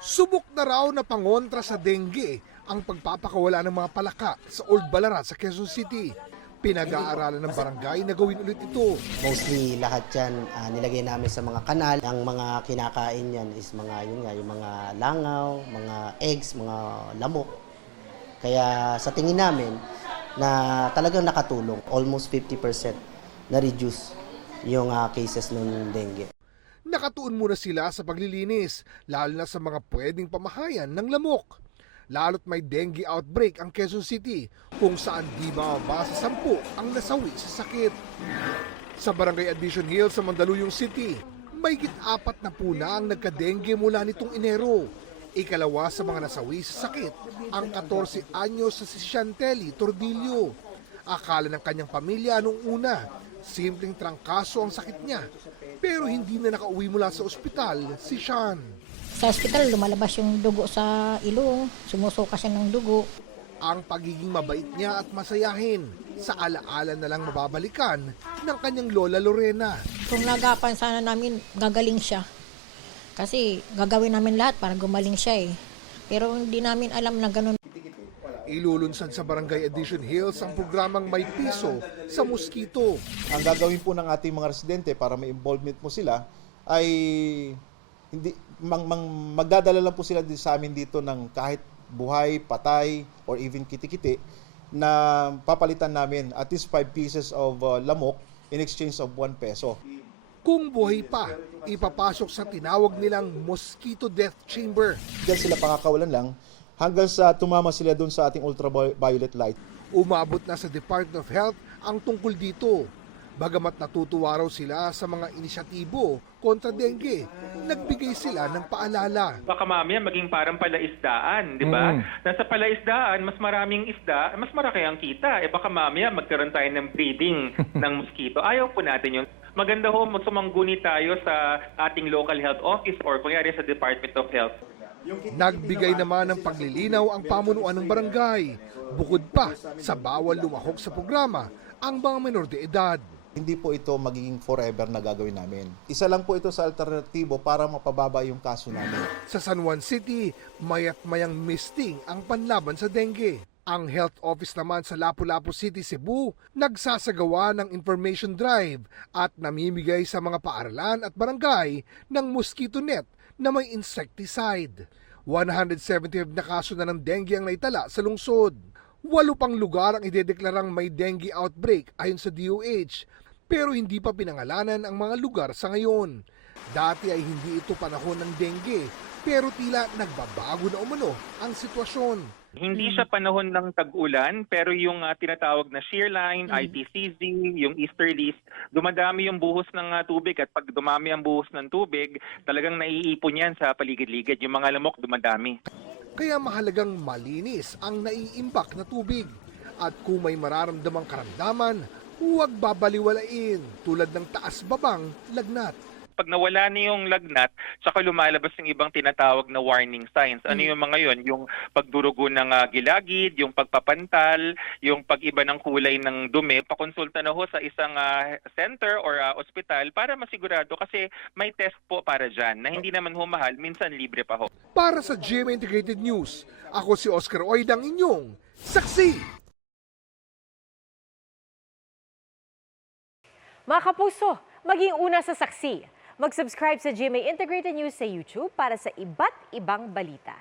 Subok na raw na pangontra sa dengue ang pagpapakawala ng mga palaka sa Old Ballarat sa Quezon City. Pinag-aaralan ng barangay na gawin ulit ito. Mostly lahat yan nilagay namin sa mga kanal. Ang mga kinakain yan is mga yung mga langaw, mga eggs, mga lamok. Kaya sa tingin namin na talagang nakatulong, almost 50% na-reduce yung cases ng dengue. Nakatuon muna sila sa paglilinis, lalo na sa mga pwedeng pamahayan ng lamok. Lalo't may dengue outbreak ang Quezon City, kung saan di mababa sa 10 ang nasawi sa sakit. Sa Barangay Addition Hills sa Mandaluyong City, mahigit 4 na po na ang nagka-dengue mula nitong Enero. Ikalawa sa mga nasawi sa sakit, ang 14 anyos sa si Chantely Tordillo. Akala ng kanyang pamilya nung una, simpleng trangkaso ang sakit niya, pero hindi na nakauwi mula sa ospital si Sean. Sa ospital, lumalabas yung dugo sa ilong, sumusuka siya ng dugo. Ang pagiging mabait niya at masayahin, sa alaala na lang mababalikan ng kanyang lola Lorena. Kung nagapan sana namin, gagaling siya. Kasi gagawin namin lahat para gumaling siya eh. Pero hindi namin alam na ganun. Ilulunsad sa Barangay Addition Hills ang programang May Piso sa Mosquito. Ang gagawin po ng ating mga residente para may involvement mo sila ay hindi magdadala lang po sila sa amin dito ng kahit buhay, patay, or even kitikiti na papalitan namin at least 5 pieces of lamok in exchange of 1 peso. Kung buhay pa, ipapasok sa tinawag nilang Mosquito Death Chamber. Diyan sila pakakawalan lang hanggang sa tumama sila doon sa ating ultraviolet light. Umabot na sa Department of Health ang tungkol dito. Bagamat natutuwa raw sila sa mga inisyatibo kontra dengue, nagbigay sila ng paalala. Baka mamaya maging parang palaisdaan, di ba? Nasa palaisdaan, mas maraming isda, mas maraki ang kita. Baka mamaya magkaroon tayo ng breeding ng mosquito. Ayaw po natin yun. Maganda ho, magsumangguni tayo sa ating local health office or kunyari sa Department of Health. Nagbigay naman ng paglilinaw ang pamunuan ng barangay. Bukod pa sa bawal lumahok sa programa ang mga menor de edad. Hindi po ito magiging forever na gagawin namin. Isa lang po ito sa alternatibo para mapababa yung kaso namin. Sa San Juan City, mayat mayang misting ang panlaban sa dengue. Ang health office naman sa Lapu-Lapu City, Cebu, nagsasagawa ng information drive at namimigay sa mga paaralan at barangay ng mosquito net na may insecticide. 175 na kaso na ng dengue ang naitala sa lungsod. 8 pang lugar ang idedeklarang may dengue outbreak ayon sa DOH, pero hindi pa pinangalanan ang mga lugar sa ngayon. Dati ay hindi ito panahon ng dengue, pero tila nagbabago na umano ang sitwasyon. Hindi siya panahon ng tag-ulan, pero yung tinatawag na shear line, ITCZ, yung easterlies, dumadami yung buhos ng tubig at pag dumami ang buhos ng tubig, talagang naiipon yan sa paligid-ligid. Yung mga lamok dumadami. Kaya mahalagang malinis ang naiimbak na tubig. At kung may mararamdamang karamdaman, huwag babaliwalain tulad ng taas-babang lagnat. Pag nawala na yung lagnat, saka lumalabas yung ibang tinatawag na warning signs. Ano yung mga yon? Yung pagdurugo ng gilagid, yung pagpapantal, yung pag-iba ng kulay ng dumi. Pakonsulta na ho sa isang center or ospital para masigurado kasi may test po para dyan na hindi naman ho mahal, minsan libre pa ho. Para sa GMA Integrated News, ako si Oscar Oidang, inyong saksi! Mga kapuso, maging una sa saksi. Mag-subscribe sa GMA Integrated News sa YouTube para sa iba't ibang balita.